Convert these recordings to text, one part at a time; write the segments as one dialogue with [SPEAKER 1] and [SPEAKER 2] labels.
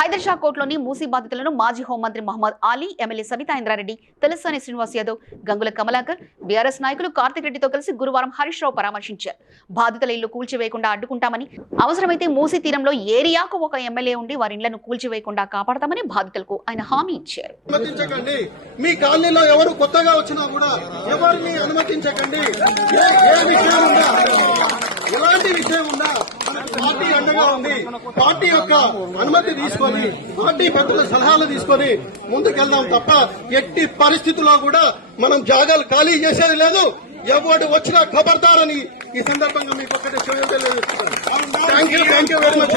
[SPEAKER 1] హైదర్ షా కోర్టులోని మూసీ బాధితులను మాజీ హోంమంత్రి మహమ్మద్ అలీ ఎమ్మెల్యే సబితా ఇంద్రారెడ్డి తెలుసాని శ్రీనివాస్ యాదవ్ గంగుల కమలాకర్ బీఆర్ఎస్ నాయకులు కార్తిక్ రెడ్డితో కలిసి గురువారం హరీష్ రావు పరామర్శించారు. బాధితుల ఇల్లు కూల్చివేయకుండా అడ్డుకుంటామని అవసరమైతే మూసీ తీరంలో ఏరియాకు ఒక ఎమ్మెల్యే ఉండి వారి ఇళ్ళను కూల్చివేయకుండా కాపాడతామని బాధితులకు ఆయన హామీ ఇచ్చారు.
[SPEAKER 2] మీ కాలనీలో ఎవరు కొత్తగా వచ్చినా కూడా ఎవరిని అనుమతించకండి. పార్టీ ఉంది. పార్టీ యొక్క అనుమతి తీసుకొని పార్టీ పెద్దల సలహాలు తీసుకొని ముందుకెళ్దాం తప్ప ఎట్టి పరిస్థితుల్లో కూడా మనం జాగాలు ఖాళీ చేసేది లేదు. ఎవడు వచ్చినా ఖబర్దారని ఈ సందర్భంగా మీకు ఒకటి thank you thank you very much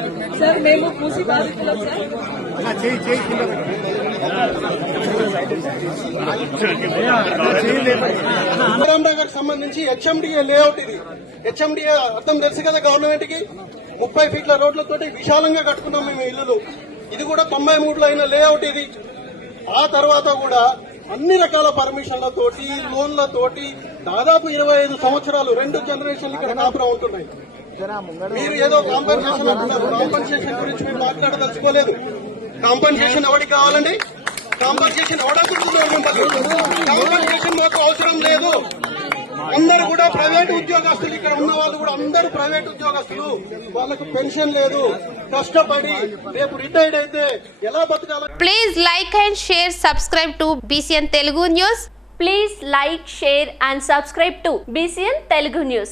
[SPEAKER 3] sir మేము మూసి బాధితులం సార్.
[SPEAKER 2] నగర్ సంబంధించి హెచ్ఎండిఏ లేఅవుట్ ఇది. హెచ్ఎండిఏ అర్థం తెలుసు కదా గవర్నమెంట్కి ముప్పై ఫీట్ల రోడ్లతోటి విశాలంగా కట్టుకున్నాం మేము ఇల్లులు. ఇది కూడా తొంభై మూడులో అయిన లేఅవుట్ ఇది. ఆ తర్వాత కూడా అన్ని రకాల పర్మిషన్లతోటి లోన్లతోటి దాదాపు ఇరవై ఐదు సంవత్సరాలు రెండు జనరేషన్లు ఇక్కడ కాపురం ఉంటున్నాయి. మీరు ఏదో కాంపన్సేషన్ అంటున్నారు. కాంపన్సేషన్ గురించి మేము మాట్లాడదలుచుకోలేదు. కాంపన్సేషన్ ఎవరికి కావాలండి? కాంపన్సేషన్ ఎవడనుకుంటున్నారు మిమ్మల్ని కాంపన్సేషన్ మాకు అవసరం లేదు. అందరూ కూడా ప్రైవేట్ ఉద్యోగస్తులు ఇక్కడ ఉన్న వాళ్ళు కూడా అందరూ ప్రైవేట్ ఉద్యోగస్తులు. వాళ్ళకు పెన్షన్ లేదు. కష్టపడి రేపు రిటైర్డ్ అయితే ఎలా బతకాలి?
[SPEAKER 4] Please like and share, subscribe to BCN Telugu News.
[SPEAKER 5] Please like, share and subscribe to BCN Telugu News.